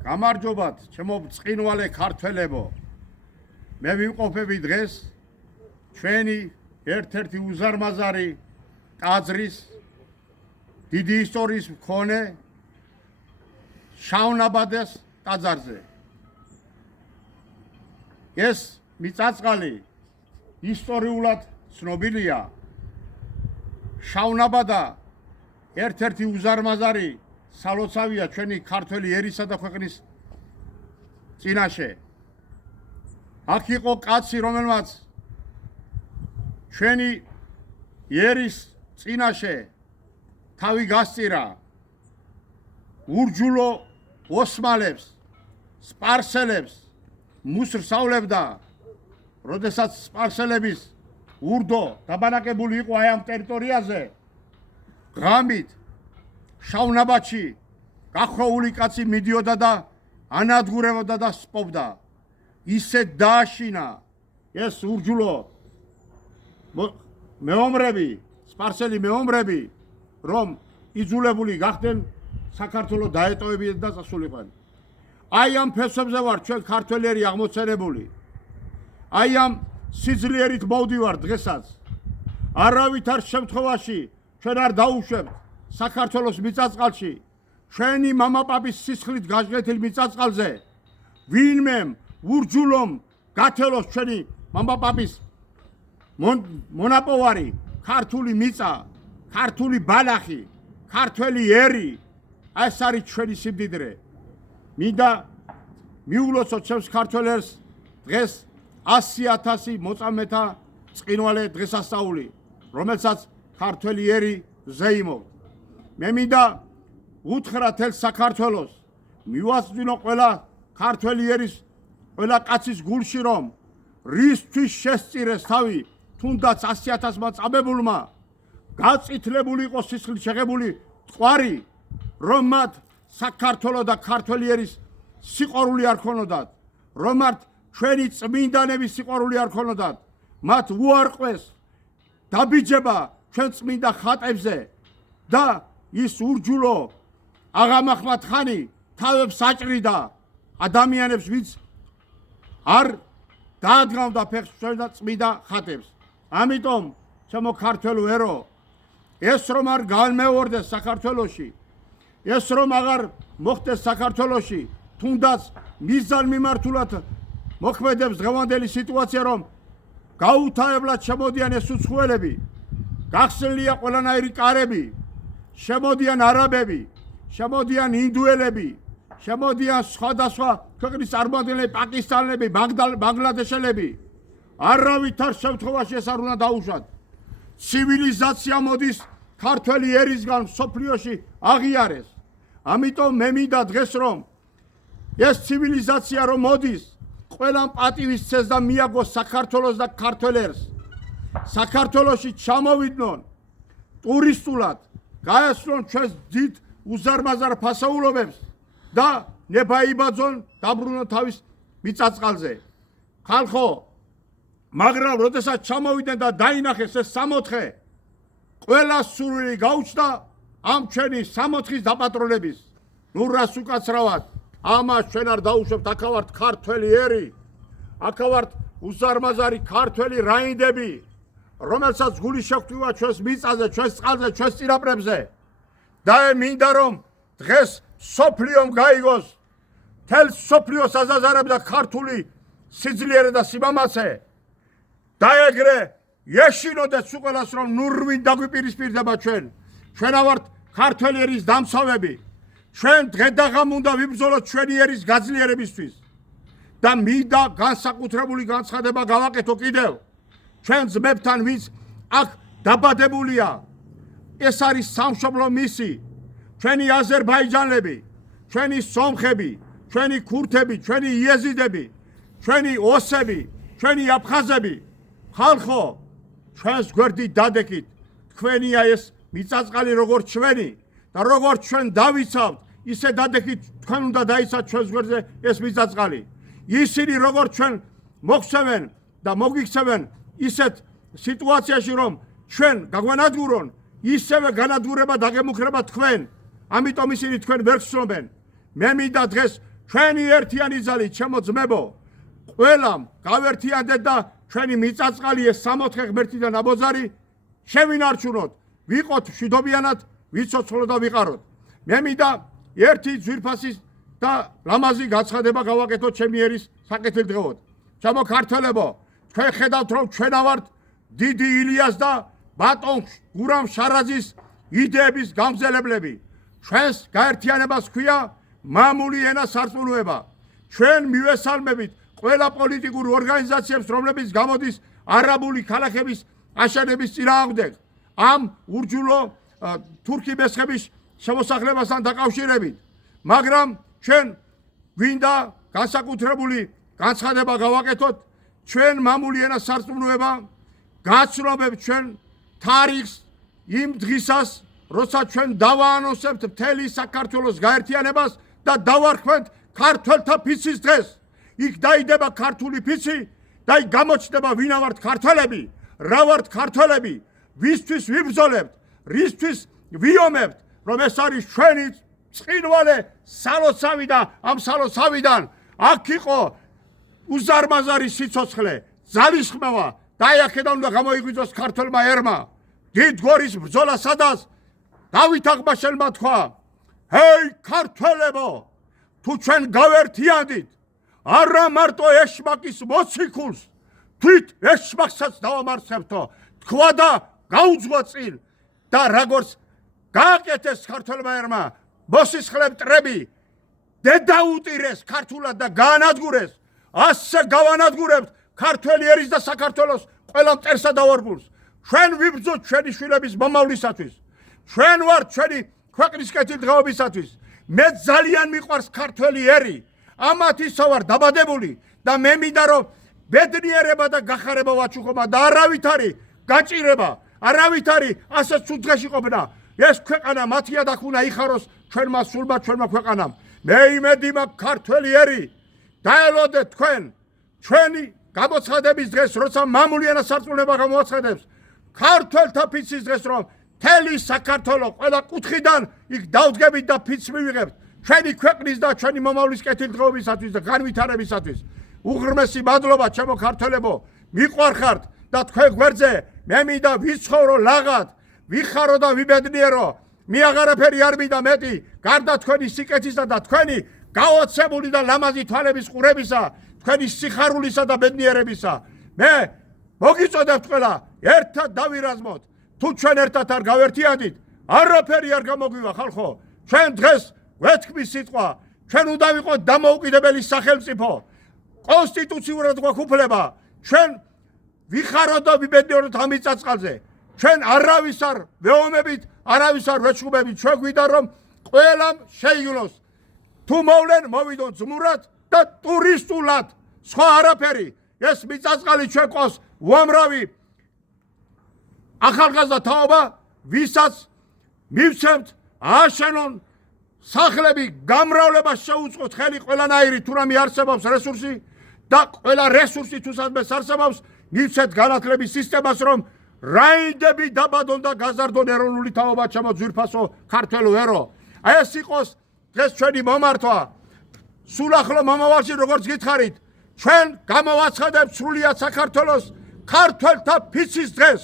გამარჯობათ, ჩემო ბრწყინვალე ქართველებო. მე ვიმყოფები დღეს ჩვენი ერთ-ერთი უზარმაზარი ტაძრის დიდი ისტორიის მქონე შავნაბადეს ტაძარზე. ეს მიწაწყალი ისტორიულად ცნობილია. შავნაბადა ერთ-ერთი უზარმაზარი სალოცავია ჩვენი ქართველი ერისა და ქვეყნის წინაშე. აქ იყო კაცი, რომელმაც ჩვენი ერის წინაშე თავი გასწირა. ურჯულო ოსმალებს, სპარსელებს მუსრსავლებდა, როდესაც სპარსელების ურდო დაბანაკებული იყო აი ამ ტერიტორიაზე. ღამით შავნაბადში გახლოული კაცი მიდიოდა და ანადგურებოდა და სპობდა. ისე დააშინა ეს ურჯულო მეომრები, სპარსელი მეომრები, რომ იძულებული გახდნენ საქართველოს დაეტოვებინა და წასულიყვნენ. აი ამ ფესვებზე ვარ ჩვენ ქართველები აღმოცენებული. აი ამ სიძლიერით მოვდივარ დღესაც. არავითარ შემთხვევაში ჩვენ არ დაუშვებთ საქართველოს მიწაწყალში, ჩვენი მამაპაპის სისხლით გაჟღეთილ მიწაწყალზე ვინმე ურჯულომ გათელოს ჩვენი მამაპაპის მონაპოვარი, ქართული მიწა, ქართული ბალახი, ქართველი ერი, ეს არის ჩვენი სიმდიდრე. მინდა მიულოცოთ ჩემს ქართველებს დღეს 100,000 მოწამეთა წყინვალე დღესასწაული, რომელსაც ქართველი ერი ზეიმობს. მე მინდა უთხრა თელ საქართველოს, მივასწინო ყველა ქართველი ერის, ყველა კაცის გულში, რომ რისთვის შესწირეს თავი თუნდაც 100,000 წამებულმა, გაწითლებული იყო სისხლით შეღებული ტყვარი, რომ მათ საქართველოს და ქართველი ერის სიყვარული არ ქონოდათ, რომ მათ ჩვენი წმინდანების სიყვარული არ ქონოდათ, მათ უარყვეს დაბიჯება ჩვენ წმინდა ხატებზე და ის ურჯულო აღამახმად ხანი თავებს აჭრიდა ადამიანებს, ვინც არ დაადგამდა ფეხს ჩვენ წმინდა ხატებს. ამიტომ ჩემო ქართველო ერო, ეს რომ არ განმეორდეს საქართველოში, ეს რომ აღარ მოხდეს საქართველოში, თუნდაც მიზან მიმართულად მოქმედებს დღევანდელი სიტუაცია, რომ გაუთავებლად შემოდიან ეს უცხოელები, გახსნილია ყველანაირი კარები, შემოდიან არაბები, შემოდიან ინდუელები, შემოდიან სხვადასხვა ქვეყნის წარმომადგენლები, პაკისტანელები, ბანგლადეშელები. არავითარ შემთხვევაში ეს არ უნდა დაუშვათ. ცივილიზაცია მოდის ქართველი ერისგან მსოფლიოში აღიარეს. ამიტომ მე მინდა დღეს რომ ეს ცივილიზაცია რომ მოდის, ყველამ პატივისცეს და მიაგოს საქართველოს და ქართველ ერს. საქართველოში ჩამოვიდნენ ტურისტულად, გაესწრონ ჩვენს დიდ უზარმაზარ ფასეულობებს და ნებაიბაძონ დაბრუნონ თავის მიწაწყალზე. ხალხო, მაგრამ როდესაც ჩამოვიდნენ და დაინახეს ეს 64, ყველა სურვილი გაუჩნდა ამ ჩვენი 64-ის დაპატრონების. ნუ რას უკაცრავად, ამას ჩვენ არ დაუშვებთ. აქ ვართ ქართველი ერი, აქ ვართ უზარმაზარი ქართველი რაინდები, რომელსაც გული შეგვტივა ჩვენს მიწაზე, ჩვენს წყალზე, ჩვენს წინაპრებზე. და მინდა რომ დღეს სოფლიომ გაიგოს, თელ სოფლიოს აზაზარებდა ქართული სიძლიერე და სიმამაცე. და ეგრე ეშინოდეს უყელას, რომ ნურვინ დაგვიპირისპირდება ჩვენ. ჩვენ ვართ ქართველი ერის დამცავები. ჩვენ დღედაღამ უნდა ვიბრძოლოთ ჩვენი ერის გაძლიერებისთვის. და მინდა განსაკუთრებული განცხადება გავაკეთო კიდევ ჩვენ ძმებთან, ვინც აქ დაბადებულია. ეს არის სამშობლო მისი, ჩვენი აზერბაიჯანელები, ჩვენი სომხები, ჩვენი ქურთები, ჩვენი იეზიდები, ჩვენი ოსები, ჩვენი აფხაზები. ხალხო, ჩვენს გვერდით დადექით, თქვენია ეს მიწაწყალი როგორც ჩვენი და როგორც ჩვენ დავიცავთ, ისე დადექით თქვენ უნდა დაიცავთ ჩვენს გვერდზე ეს მიწაწყალი. ისინი როგორც ჩვენ მოგვცემენ და მოგვიქცევენ ისეთ სიტუაციაში, რომ ჩვენ გაგვანადგურონ, ისევე განადგურება დაგემუქრება თქვენ. ამიტომ ისინი თქვენ ვერ გსნობენ. მე მინდა დღეს ჩვენი ერთიანი ძალით ჩემო ძმებო ყველამ გავერთიანდეთ და ჩვენი მიწაწყალი ეს 64 ღმერთიდან აბოზარი შევინარჩუნოთ ვიყოთ მშვიდობიანად ვიცოცხლო და ვიყაროთ მე მინდა ერთი ძვირფასის და ლამაზი გაცხადება გავაკეთოთ ჩემი ერის საკეთილდღეოდ ჩემო ქართველებო ჩვენ ხედავთ რომ ჩვენა ვართ დიდი ილიას და ბატონ გურამ შარაძის იდეების გამგზელებლები ჩვენს გაერთიანებას ქვია მამული ენა სარწმუნოება ჩვენ მივესალმებით ყველა პოლიტიკურ ორგანიზაციებს რომლებიც გამოდის არაბული ქალაქების აშენების წინააღმდეგ ამ ურჯულო თურქი მესხების შემოსახლებასთან დაკავშირებით მაგრამ ჩვენ გვინდა განსაკუთრებული განცხადება გავაკეთოთ ჩვენ მამული ენა სარწმუნოება გაცნობებთ ჩვენ თარიღს იმ დღისას როცა ჩვენ დავაანონსებთ მთელი საქართველოს გაერთიანებას და დავარქვენთ ქართველთა ფიცის დღეს იქ დაიდება ქართული ფიცი და იქ გამოჩნდება ვინა ვართ ქართველები რა ვართ ქართველები ვისთვის ვიბრძოლებთ რისთვის ვიომებთ რომ ეს არის ჩვენი წყინვალე სალოცავი და ამ სალოცავიდან აქ იყო უზარმაზარი სიცოცხლე ძალისხმევა და აქედან უნდა გამოიღვიძოს ქართველმა ერმა დიდ გორის ბრძოლა სადაც დავით აღმაშენმა თქვა ჰეი ქართველებო თუ ჩვენ გავერთიანდით არა მარტო ეშმაკის მოციქულს თვით ეშმაკსაც დავამარცხებთო თქვა და გაუძღვა წინ და როგორც გააკეთეს ქართველმა ერმა მოსისხლე მტრები დედაუტირეს ქართულად და გაანადგურეს ასე გავანადგურებთ ქართველი ერის და საქართველოს ყველა მტერსა და ორბულს ჩვენ ვიბრძოთ ჩვენი შვილების მომავლისათვის ჩვენ ვართ ჩვენი ქვეყნის კეთილდღეობისათვის მე ძალიან მიყვარს ქართველი ერი ამათ ისო ვარ დაბადებული და მე მინდა რომ ბედნიერება და გახარება ვაჩუქობა და არავით არის გაჭირება არავით არის ასე ცუდ დღეში ყოფნა ეს ქვეყანა მათია და უნდა იხაროს ჩვენმა სულმა ჩვენმა ქვეყანამ მე იმედი მაქვს ქართველი ერი დაელოდეთ თქვენ ჩვენი გამოცხადების დღეს როცა მამული ენა სარწმუნოება გამოაცხადებს ქართველთა ფიცის დღეს რომ მთელი საქართველო ყველა კუთხიდან იქ დავდგებით და ფიცს მივიღებთ ჩვენი ქვეყნის და ჩვენი მომავლის კეთილდღეობისათვის და განვითარებისათვის უღრმესი მადლობა ჩემო ქართველებო მიყვარხართ და თქვენ გვერდზე მე მინდა ვიცხოვრო ლაღად ვიხარო და ვიბედნიერო მე აღარაფერი არ მინდა მეტი გარდა თქვენი სიკეთისა და თქვენი გაოცებული და ლამაზი თვალების ყურებისა თქვენი სიხარულისა და ბედნიერებისა მე მოგიწოდებთ ყველა ერთად დავირაზმოთ თუ ჩვენ ერთად არ გავერთიანდით არაფერი არ გამოგვივა ხალხო ჩვენ დღეს ვეთქმის სიტყვა ჩვენ უნდა ვიყოთ დამოუკიდებელი სახელმწიფო კონსტიტუციურად გვაქვს უფლება ჩვენ ვიხაროთ და ვიბედნიეროთ ამ მიწაწყალზე ჩვენ არავის არ ვეომებით არავის არ ვეჩხუბებით ჩვენ გვინდა რომ ყველამ შეიგნოს თუ მოვლენ მოვიდონ ძმურად და ტურისტულად სხვა არაფერი ეს მიწაწყალი ჩვენ ყავს უამრავი ახალგაზრდა თაობა ვისაც მივცემთ ააშენონ სახლები გამრავლებას შეუწყოთ ხელი ყველანაირი თუ რამე არსებობს რესურსი და ყველა რესურსი თუ სადმე არსებობს მივცეთ განათლების სისტემას რომ რაიდები დაბადონ და გაზარდონ ეროვნული თაობა ჩემო ძვირფასო ქართველო ერო აი ეს იყოს დღეს ჩვენი მომართვა სულ ახლო მომავალში როგორც გითხარით ჩვენ გამოვაცხადებთ სრულიად საქართველოს ქართველთა ფიცის დღეს